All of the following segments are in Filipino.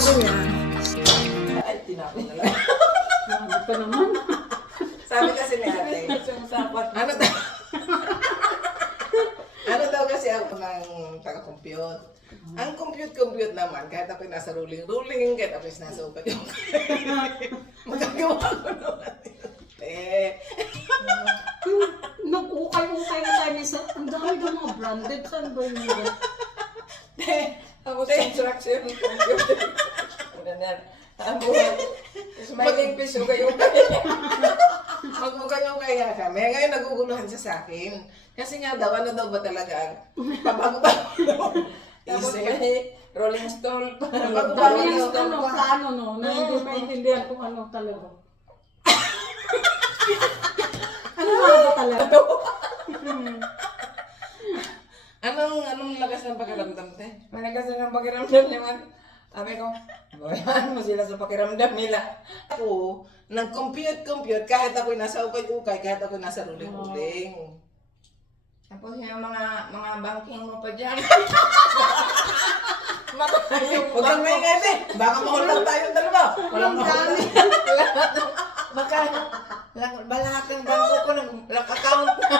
sabi niya, ay, tinapon na lang. Grabe ka naman. Sabi kasi ni ate, ano daw? Ano daw kasi ako ng taga-compute? Ang compute naman, kahit ako'y nasa ruling, kahit ako'y nasa upat yung magagawa ko naman yun. Nag-ukay-ukay na tayo sa, ang dami daw mga branded, saan ba yun? Ako sa instruction ng computer. Ganyan. Ang buhay. Smiling face, ukay-ukay. Mag-ukay-ukay nga kami. Ngayon naguguluhan siya sa akin. Kasi nga daw, ano daw ba talaga ang pabago-bago daw. Tapos Isip. may rolling stone pa. Bago-bago Dami daw. yung ano, paano no, na hindi maintindihan kung ano talaga. Ano nga ba talaga? Anong lakas ng pakiramdam, te? Malakas na ng pakiramdam naman. Sabi ko, bayan mo sila sa pakiramdam nila. Ako, nag-compute, kahit ako'y nasa ukay-ukay, kahit ako'y nasa ruling-ruling. Tapos yung mga banking mo pa dyan. Huwag kang maingay, te. Baka mahulang tayong dalawa. Walang mahulang. Lahat ng bangko ko nag-account na.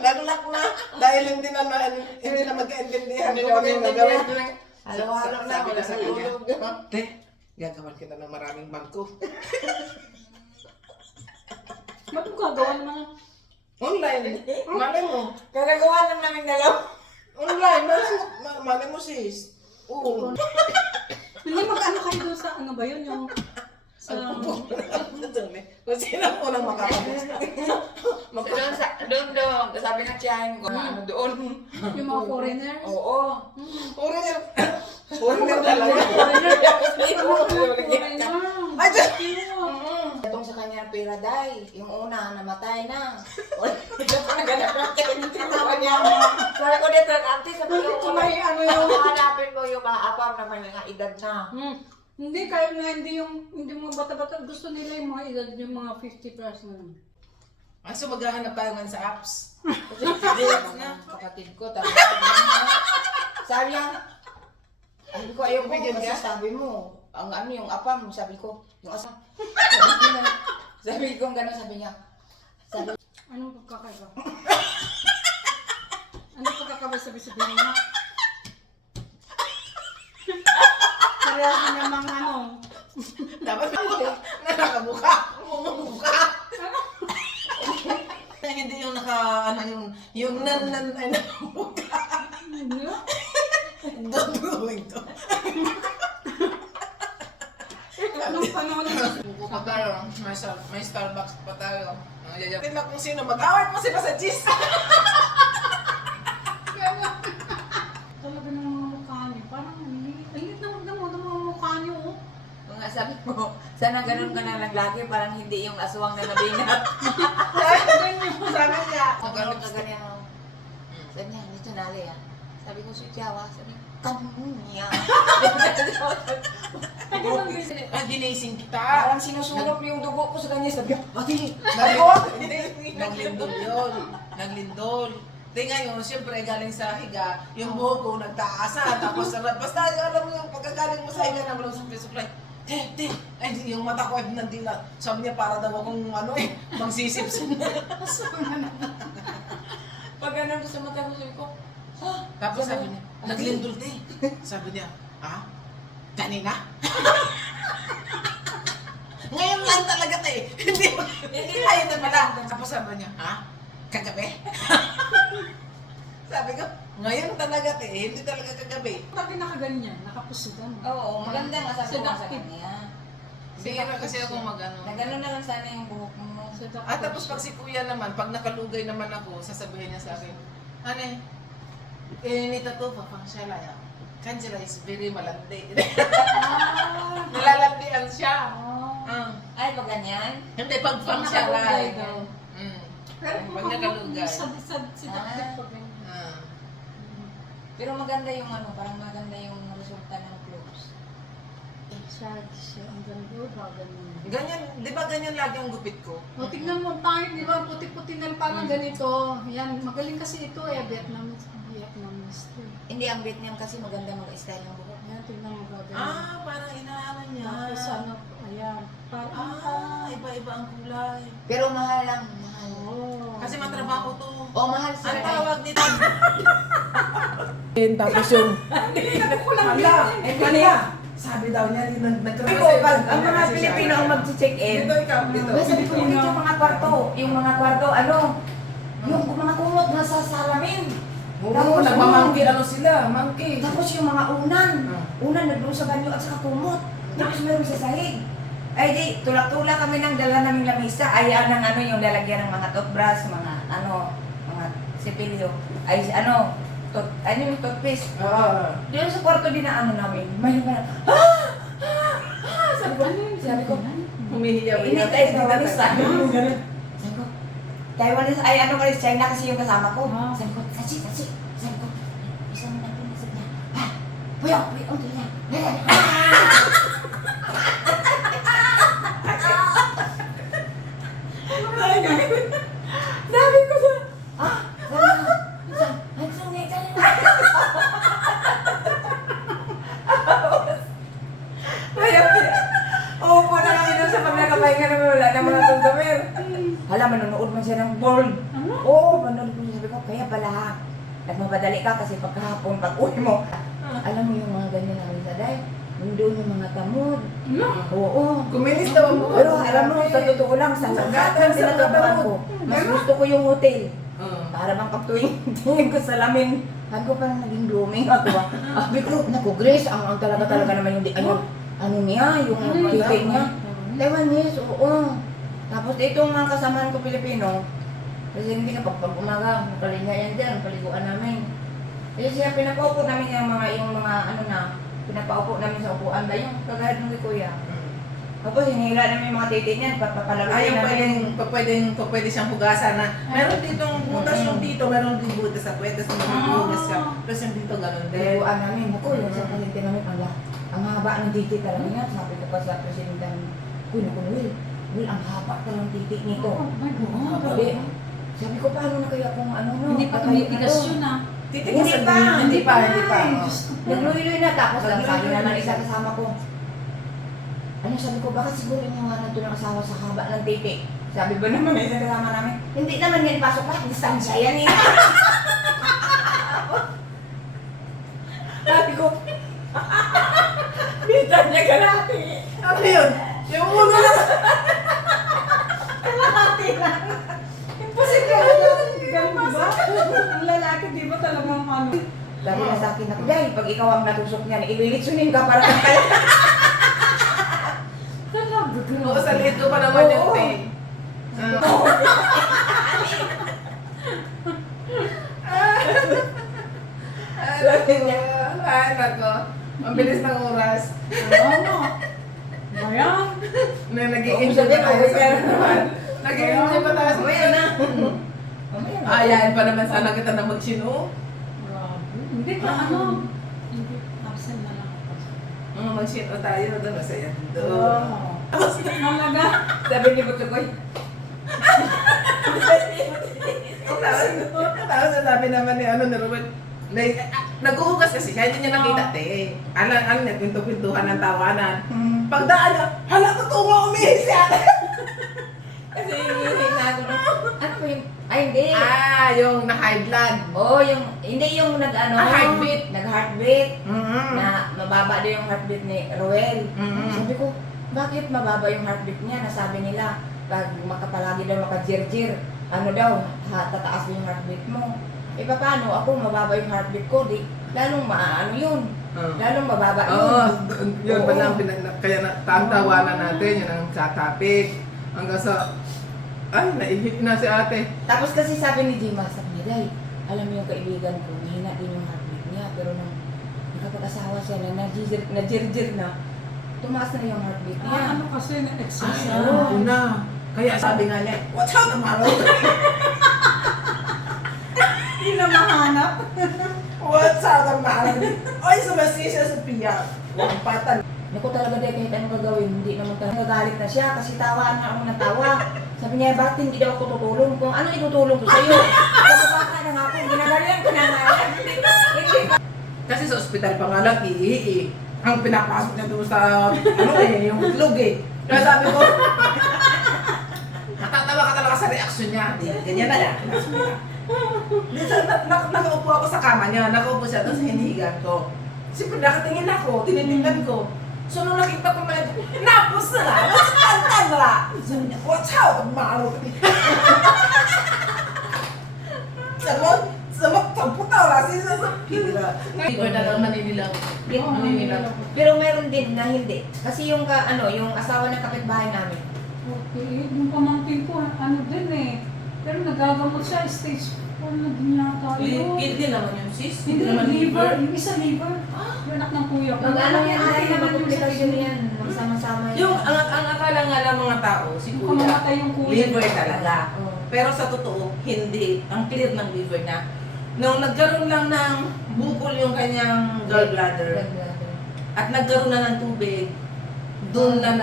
Nag-lock na. Dahil hindi na magkaintindihan kung ano yung gagawin. Halo-halo na ako Sabi ko sa natulog. Te, gagawan kita ng maraming bangko. Ba't mo gagawa naman? Online. Malay mo. Kagagawa lang namin dalawa. Online. Malay mo sis. Oo. Hindi mag-ano kayo doon sa, ano ba yun, yung sa... Kung sino ang unang makakabit. Doon. Sabi ng tiyahin ko, ano doon. Yung mga foreigners? Oo. Foreigner. Foreigner talaga. Foreigner. Ay, Diyos! Itong sa kanya pera day, yung una namatay na. Ito pa naganap natin yung tinawa niya. Sabi ko dito, ante, sabi ko, Bakit may ano yung... hanapin mo yung mga apam na may mga edad na. Hindi, kahit na hindi mga bata-bata, gusto nila yung mga edad, yung mga 50 plus na lang. Ay, so maghahanap tayo ngayon sa apps. Kasi kapatid ko, sabi niya, sabi ko, ayaw ko, kasi sabi mo, ang ano yung apam, sabi ko, yung asa. Sabi ko gano'n, sabi niya, Anong pagkakaiba? Anong pagkakaiba sabi-sabihin mo? Parehas na namang ano. Dapat na nakabuka. Mumumuka. Hindi yung yung nan ay nakabuka. Don't do it. Anong panahon na Buko pa tayo. May Starbucks pa tayo. Tingnan kung sino. Mag-away mo sila sa cheese. talaga ng mga mukha niyo? Parang limit na magdamo ng mga mukha niyo. Oh. mga sabi ko, sana ganun ka na lang lagi, parang hindi yung aswang na nabinat. Sabi niya. Ganun ka ganyan. Sabi niya, dito nali ah. Sabi ko, si Tiawa, sabi niya, kanya. Ginasing kita. Parang sinusulok yung dugo ko sa kanya. Sabi niya, pati. Naglindol yun. Naglindol. Di ngayon, siyempre galing sa higa, yung buhok ko nagtaasa. Tapos basta alam mo yung pagkagaling mo sa higa naman ng suplay. Te, ay yung mata ko ay nandila. Sabi niya para daw akong magsisipsin. Pag ganun ko sa mata ko, sabi ko, Tapos sabi niya, naglindol te. Sabi niya, ha? Kanina? Ngayon lang talaga te. Hindi ayun na pala. Tapos sabi niya, ha? Kagabi? Sabi ko, ngayon talaga te, hindi talaga kagabi. Bakit nakaganyan? Nakapusugan. oo, maganda nga sabi ko nga sa Seductive. kanya. Bihira kasi ako mag-ano. Na gano'n na lang sana yung buhok mo. At tapos pag si kuya naman, pag nakalugay naman ako, sasabihin niya sa akin, Hane, nita to, papangshala yan. Kanjira is very malandi. Nalalandian siya. Ay, pag ganyan? Hindi, pag pangshala. Nakalugay daw. Pero Pag nakalugay. seductive pa ganyan. Pero maganda yung ano, parang maganda yung resulta ng clothes. Siya, ang ganda, ganyan. Ganyan, di ba ganyan lagi ang gupit ko? O, tignan mo tayo, di ba? Puti-puti na parang ganito. Yan, magaling kasi ito Vietnamese to. Hindi, ang Vietnam kasi maganda mag-style ng buhok. Yan, tignan mo gagawin. trabaho to. Oh, mahal Ang sila. tawag nito. Tapos yung... Hala, kanya. Sabi daw niya, Sabi ko, pag ang mga Pilipino ang mag-check-in, Dito ikaw, dito. sabi ko, hindi yung mga kwarto. Yung mga kwarto, ano, yung mga kumot nasa salamin. Oo, nagmamangki ano sila, mangki. Tapos yung mga unan. Unan, nagdoon sa banyo at saka kumot. Tapos meron sa sahig. Ay di, tulak-tulak kami ng dala naming lamisa. Ay, ng ano, yung lalagyan ng mga toothbrush, mga ano, mga sipilyo. Ay, ano, yung toothpaste. Oo. Doon sa kwarto din na ano namin, may mga, sabi ko, Humihiyaw. hindi tayo Taiwanese, sabi ko, Taiwanese, ay ano kasi, China kasi yung kasama ko. Sabi ko, sachi, sabi ko, isang nagpinasag niya, puyok, niya. Sabi ko sa, ang sungay ka rin. Upo na kami doon sa pag nakapahinga naman, wala na mga tunggamir. Hala, manonood man siya ng bold. Ano? Oo, manonood mo siya. Sabi ko, kaya pala ha. Nagmamadali ka kasi pagkahapon, pag uwi mo. Alam mo yung mga ganyan namin sa day. Nandun yung mga tamod. Ano? Oo. Kuminis daw ang buhay. Pero alam mo, sa totoo lang, sa lahat ng tinatabuhan ko, mas gusto ko yung hotel. Para bang pagtuwing tingin ko sa lamin, sabi ko parang naging blooming ako ba? Sabi ko, naku Grace, ang talaga naman yung ano niya, yung titik niya. Taiwanese, oo. Tapos itong mga kasamahan ko Pilipino, kasi hindi ka pag umaga, palinga yan dyan, paliguan namin. Kasi siya pinapaupo namin yung mga ano na, pinapaupo namin sa upuan na yung kagahit ng kuya. Tapos hinihila namin yung mga titik niyan, papalaruin Ay, yung namin. pwede siyang hugasan na. Meron ditong butas yung dito, meron din butas sa pwede sa mga hugas ka. Tapos yung dito ganun din. Paliguan namin, ako yung sa palinti namin, ang haba ng titik talaga yan. Sabi ko pa sa presidente namin, Will, ang haba pa ng titik nito. Sabi, sabi ko, paano na kaya kung ano no? Hindi pa tumitigas yun ah. Titigas Hindi sa pa, hindi pa. Nagluloy na, tapos lang sabi naman isa kasama ko. Ano sabi ko, bakit siguro yung nga nandun ang asawa sa haba ng titik? Sabi ba naman isa kasama namin, hindi naman yan pasok na, distansya yan eh. Sabi ko, bitan niya kalati. Ano yun? Yung ulo na. Kalati lang. Imposible ganun, di ba? Ang lalaki, di ba talagang ano? Sabi na sa akin, Day, pag ikaw ang natusok niyan, ililitsunin ka para kang kaya. Talaga ganun. Oo, sa liit ko pa naman yung Oo. thing. Sabi niya, Ay, nako. Ang bilis ng oras. Ano? Bayan. Na Oo, nag-i-enjoy sabi pa ko, tayo sa okay. kwentuhan. Nag-i-enjoy pa tayo sa mamaya na. kwentuhan. Mamaya na. Ayain pa naman sana kita na mag-chino. Grabe. Hindi ka ano. Hindi, absent na lang ako. Mag-chino tayo. Doon, masaya. Doon. Oo. Talaga? Sabi ni Butukoy, Tapos sabi naman ni Robert, naghuhugas kasi siya, hindi niya nakita nagpinto-pintuhan ng tawanan. Pagdaan niya, hala, totoo nga umihi siya. kasi hinihingi na ako. Ano ba yun? Ay, hindi. Yung na-high blood. Oo, hindi yung nag-ano. Heartbeat. Nag-heartbeat. Mm-hmm. Na mababa din yung heartbeat ni Roel. Mhm. Sabi ko, bakit mababa yung heartbeat niya? Nasabi nila, pag makapalagi daw makajirjir, ano daw, tataas din yung heartbeat mo. Eh paano? Ako mababa yung heartbeat ko, di lalong maano yun. Lalong mababa yun. Oo, yun Oo. ba lang, kaya tawanan natin, yun ang sa topic. Hanggang sa, naihi na si ate. Tapos kasi sabi ni Jima, sabi niya, Day, alam mo yung kaibigan ko, mahina din yung heartbeat niya, pero nung nakapag-asawa siya na najirjir na, tumaas na yung heartbeat niya. Ano kasi na-exercise. oo. na. Kaya sabi nga niya, watch out, tomorrow. Hindi na mahanap. What's out, tomorrow. Oy, sumasi siya sa piyak. Huwag patan. Naku talaga Day, kahit anong gagawin, hindi naman talaga nagalit na siya kasi tawaan na ako ng tawa. Sabi niya, bakit hindi daw ako tutulong? Kung ano itutulong ko sa'yo? Kapapaka na nga ako, ginagalan ko na nga. Hindi pa. Kasi sa ospital pa nga lang, iihi. Ang pinapasok niya doon sa, yung itlog eh. Kaya sabi ko, natatawa matutuwa ka talaga sa reaksyon niya. Di, ganyan na yan. Minsan, nakaupo ako sa kama niya. Nakaupo siya doon sa hinihigan ko. Siyempre, nakatingin ako. Tinitingnan ko. So, nung nakita ko na, napos na lang. Nasaktan na lang. Sabi niya, watch out! Maalo ka. Samot, pagputaw lang. Sisasapira. Liver na lang maninilaw. Maninilaw. Pero meron din na hindi. Kasi yung yung asawa ng kapitbahay namin. Okay, yung pamangkin ko, ano din eh. Pero nagagamot siya, stage 4 na din yata. Hindi naman yung sis. Hindi, naman liver. Yung isa liver. Yung anak ng kuya ko. Mag-ano yan, Ay, ay naman yung komplikasyon yan. Magsama-sama yan. Yung ang akala nga lang mga tao, si Yung Kuya, kamamatay yung kuya. liver talaga. Oo. Pero sa totoo, hindi. Ang clear ng liver niya. Nung nagkaroon lang ng bukol yung kanyang gallbladder at nagkaroon na ng tubig, doon na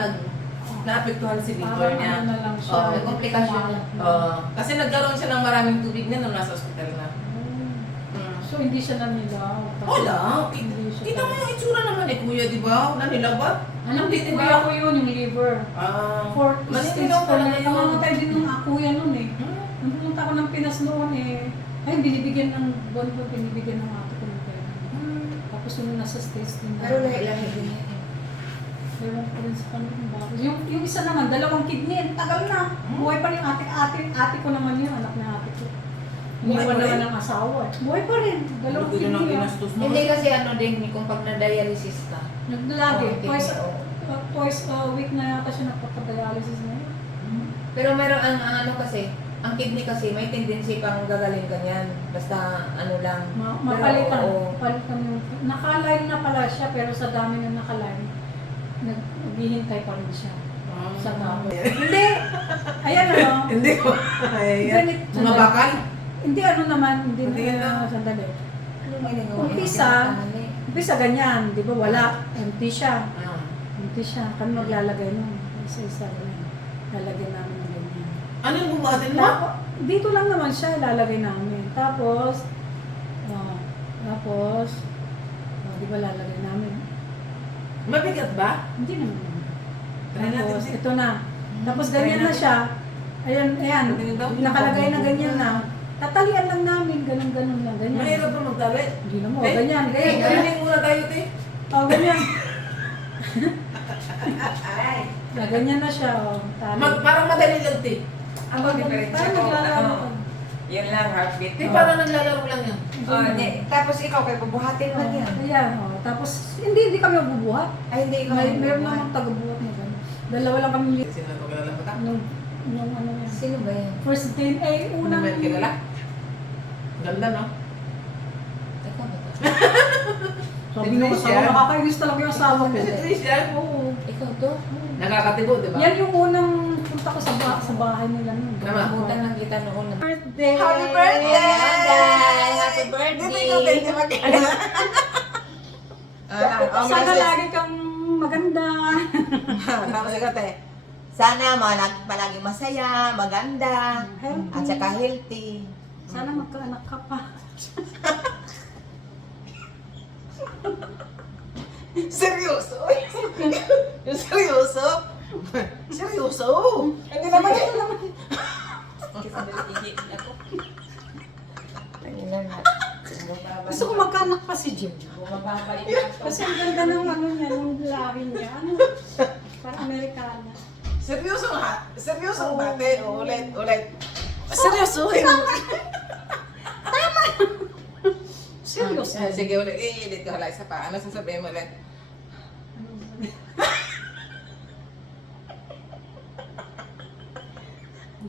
naapektuhan si liver Parang niya. ano na lang siya. Oo, may komplikasyon na. Kasi nagkaroon siya ng maraming tubig niya nung nasa ospital na. So, hindi siya nanilaw. Wala. Hindi siya Kita mo yung itsura naman ni Kuya, di ba? Nanilabat. Alam Hindi, ko, di ba? kuya ko yun, yung liver. For Stage maninilaw 4 talaga na. yun. Namamatay din ng kuya nun eh. Nung pumunta ako ng Pinas noon eh, ay binibigyan ng buwan-buwan, binibigyan ng ate ko ng pera. Tapos nung nasa States din. Pero lahi-lahi din yan. Ewan ko rin sa kanila kung bakit. Yung isa naman, 2 kidney, ang tagal na. Buhay pa rin yung ate ko naman yun, anak na ate ko. Buhay Buhay pa pa rin? naman ang asawa. Buhay pa rin, 2 Ano ko yun ang kidney. pinastos mo? Hindi kasi din, kung pag na-dialysis ka. Naglalagi, Oo, twice a week na yata siya nagpapadialysis na yun. Pero meron ang ano kasi, ang kidney kasi may tendency pang gagaling ganyan. Basta ano lang. Mapalitan. oo. Palitan yung, nakaline na pala siya, pero sa dami na nakaline, naghihintay pa rin siya. Sa tao. Hindi! Ayan ano. Hindi ko. Ganit, Mga bakal? Hindi ano naman, hindi Hindi na na. sandali. Ano may nagawa? Umpisa, umpisa ganyan, di ba? Wala. Empty siya. Ah. Empty siya. Kami maglalagay nun. Isa-isa ganyan. Lalagay namin ng ganyan. Ano yung bumatin mo? Dito lang naman siya, ilalagay namin. Tapos, di ba lalagay namin? Mabigat ba? Hindi naman. Try natin Tapos, siya. ito na. Tapos Try ganyan na natin. siya. Ayan, ayan. Tingin daw. Nakalagay na ganyan na. Tatalian lang namin, ganun-ganun lang, ganyan. Mahirap ba magtali? Hindi naman, Eh, ganyan. Ganyan muna tayo, te. Ganyan. Ay. Ganyan na siya, tali. Parang madali lang, te. Ang diferensya Parang ko, naglalaro. yun lang, heartbeat Te, mo. parang naglalaro lang yan. Tapos ikaw, kay bubuhatin lang yan. Ayan, tapos hindi kami magbubuhat. Ay, hindi ikaw Meron magbubuhat. naman tagabuhat na gano'n. Dalawa lang kami Sino na ito kilala mo ta? nung ano yan. Sino ba yan? First day, unang... Unang kilala? Ganda, no? Ikaw ba to? Sabi Si ng Tricia. asawa, nakakainis talaga yung asawa ko. Si Tricia. Oo. Ikaw to? Nakakatibo, di ba? Yan yung unang punta ko sa bahay nila nun. Tama. Butan lang kita noon. Birthday! Happy birthday! Happy birthday! Sana lagi kang maganda. Tapos ikaw, te. Sana palagi masaya, maganda, Healthy. at saka healthy. Sana magkaanak ka pa. Seryoso? Yung seryoso? Seryoso? Hindi naman yun. Gusto ko magkaanak pa si Jim. Kasi ang ganda ng ano niya, ng lahi niya. Ano? Parang Amerikana. Seryoso nga. Seryoso ba, te? Ulit. Seryoso? Seryoso. Sige, ulit. I-edit ko hala isa pa. Ano sasabihin mo ulit?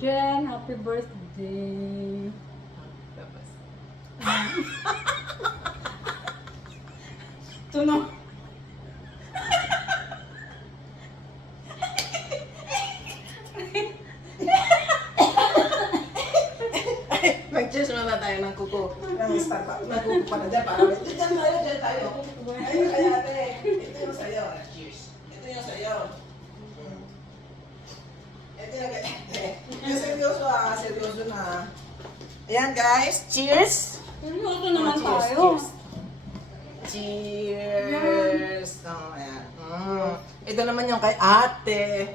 Jen, happy birthday. Tapos. Tunog. Mag-cheers muna tayo ng kuko. Ng Starbucks. Ng kuko pa na dyan. Para dyan tayo. Ayun kaya ate. Ito yung sayo. Cheers. Ito yung sayo. Ito yung yung seryoso seryoso na. Ayan guys. Cheers. Seryoso naman Cheers, tayo. Cheers. Oh, ayan. Ito naman yung kay ate.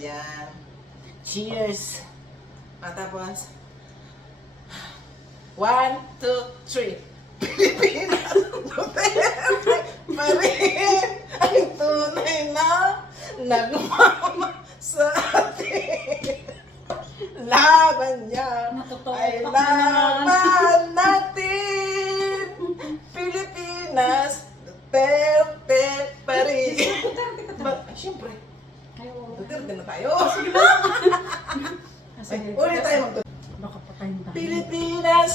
Yan. Cheers. Tapos, 1, 2, 3. Pilipinas, Duterte pa rin ang tunay na nagmama sa atin. Laban niya ay Natutupak na naman. laban natin. Pilipinas, Duterte pa rin. Siyempre, Ay, oo. Duterte na tayo. Sige. Ulit tayo mag Baka patayin tayo. Pilipinas,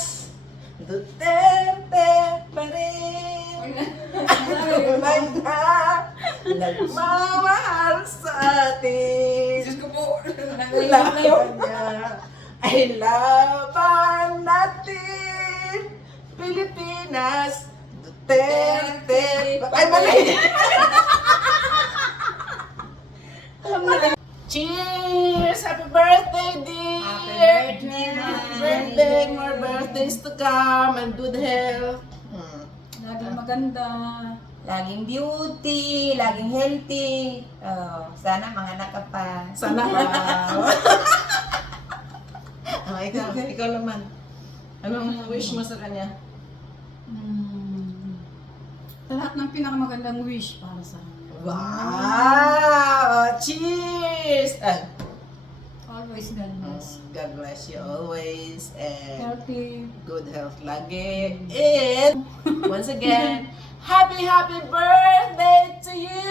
Duterte pa rin. Tunay na nagmamahal sa atin. Diyos ko po. Laban niya ay laban natin. Pilipinas, Duterte. Ay, mali! Cheers! Happy birthday, dear! Happy birthday, ma'am. Happy birthday! More birthdays to come and good health. Laging maganda. Laging beauty, laging healthy. Oh, sana mga anak ka pa. Sana. Wow. Ikaw naman. Anong wish mo sa kanya? Sa lahat ng pinakamagandang wish para sa kanya. Wow! Cheers! Always God bless. God bless you always and Healthy. good health lagi. And once again, happy birthday to you!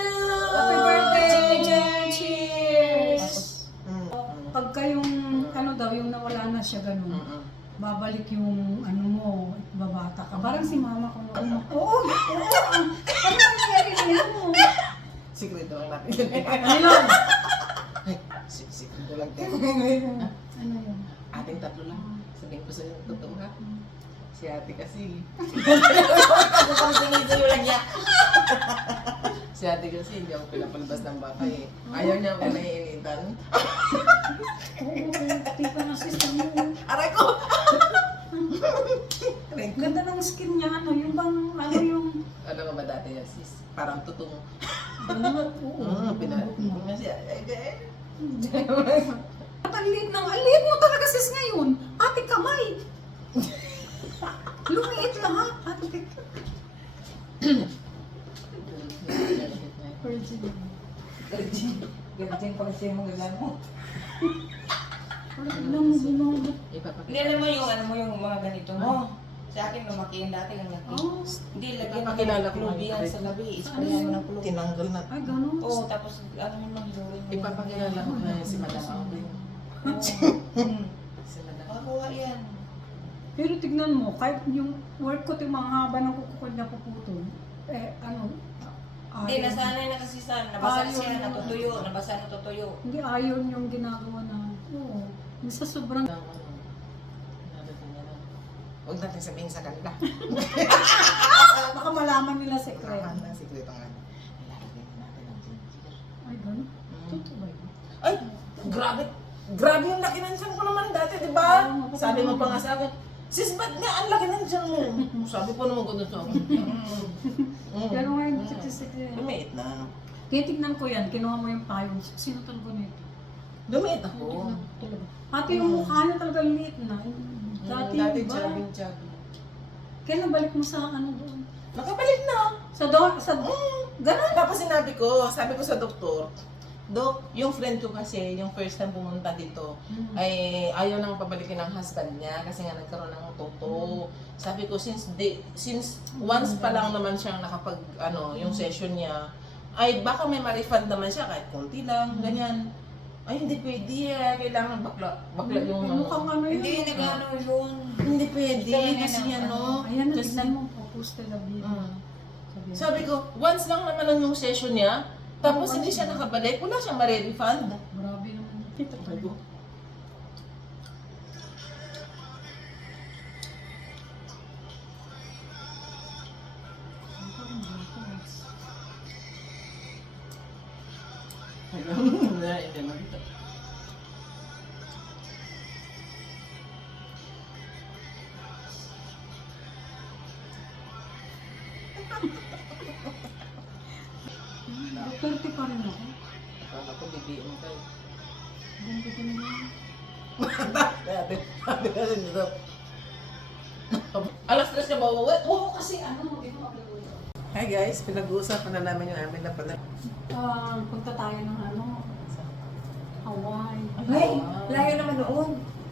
Happy birthday, Jen! Cheers! Pagka yung, ano daw, yung nawala na siya ganun, babalik yung, ano mo, babata ka. Parang si mama ko. Oo! Ano nangyari niya mo? Sikreto lang natin. Ano yun? Sikreto lang tayo. Ano yun? Ating tatlo lang. Sabihin ko sa'yo ng totoo ha. Si ate kasi. Ako pang sinisayo lang niya. Si ate kasi hindi ako pinapalabas ng bata eh. Ayaw niya ako naiinitan. Di pa na sister mo. Aray ko! Ganda ng skin niya, ano, yung bang, ano yung, Ano ka ba dati yan sis? Parang tutong. ano, oo. Pinapalabas nga siya. Ang liit mo talaga sis ngayon. Ate kamay. Lumiit lahat. Ate. Virgin. Ganyan pag siya mo gagan mo. Parang ilang mo ginagawa. Hindi alam mo yung ano mo yung mga ganito mo. Sa akin lumaki yung dati lang laki. Oh, Hindi lagyan mo Ipakilala ng ko club nga yan yung sa gabi. Isprayan mo ng club. Tinanggal na. ay ganun. Oo, tapos ano mo lang hiluin mo. Ipapakilala ko na si Madam Aubry. Si Madam. Makakuha yan. Pero tignan mo, kahit yung work ko, yung mga haba ng kuko na puputol, ano, Hindi, nasanay na kasi sa nabasa na siya, natutuyo, nabasa natutuyo. hindi ayon yung ginagawa na, oo. Yung sa sobrang, Huwag natin sabihin sa kanila. baka malaman nila secret. Kailangan ng sikreto nga. Ilalagay na natin ang ginger. Ay, ganun? Totoo ba yun? Ay! Grabe! Grabe yung laki ng tiyan ko naman dati, di ba? Oo, Sabi mo pa nga sa akin, sis, ba't nga ang laki ng tiyan mo? Sabi ko naman ko doon sa akin. Pero ngayon, secret. Lumiit na. Kaya tignan ko yan, kinuha mo yung payong. Sino talaga nito? Lumiit ako. Talaga. Pati yung mukha niya talaga liit na. Dati, Dati di ba? chubby. Kailan balik mo sa ano doon? Nakabalik na. Sa ganun? Tapos sabi ko sa doktor, Dok, yung friend ko kasi, yung first time pumunta dito, ay ayaw nang pabalikin ng husband niya kasi nga nagkaroon ng toto. Sabi ko, since once pa lang naman siyang nakapag, yung session niya, ay baka may ma-refund naman siya kahit konti lang, ganyan. Ay, hindi pwede kailangan bakla yung Mukhang ano yun. Hindi, nag-ano yun. Hindi pwede kasi Ayan, kasi, tignan mo, post na video. sabi ko, once lang naman yung session niya, tapos hindi siya nakabalik, wala siyang ma-refund. Grabe naman. Ito Sabi ko, hindi mo dito. Pwerte pa rin ako. Akala ko bibiin kayo. Ganda ko naman. Alas 3 ka ba uwi? Oo, kasi ano, di ba Hi guys, pinag-uusapan na namin yung amin na pala. punta tayo ng ano, Hawaii. Ay, layo naman noon.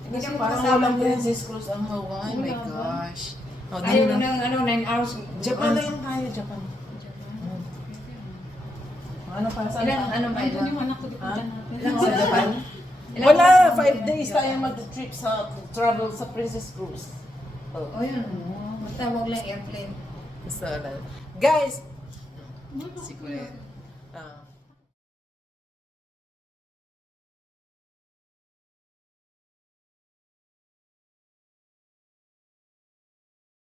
Hindi Kasi ka parang makasama walang mo. princess cruise ang Hawaii. My Wala ba? gosh. Oh, Ayaw di na. ng ano, 9 hours. Japan na yung tayo, Japan. Ano pa? Saan Ilan, pa? ano ba Andun ito? yung anak ko, di punta natin. Ilan sa Japan? Ilan Wala, oras 5 naman days yan? tayo mag-trip sa travel sa Princess Cruise. Oh, yun. Basta huwag lang airplane. Gusto na. Guys! Si Kuya.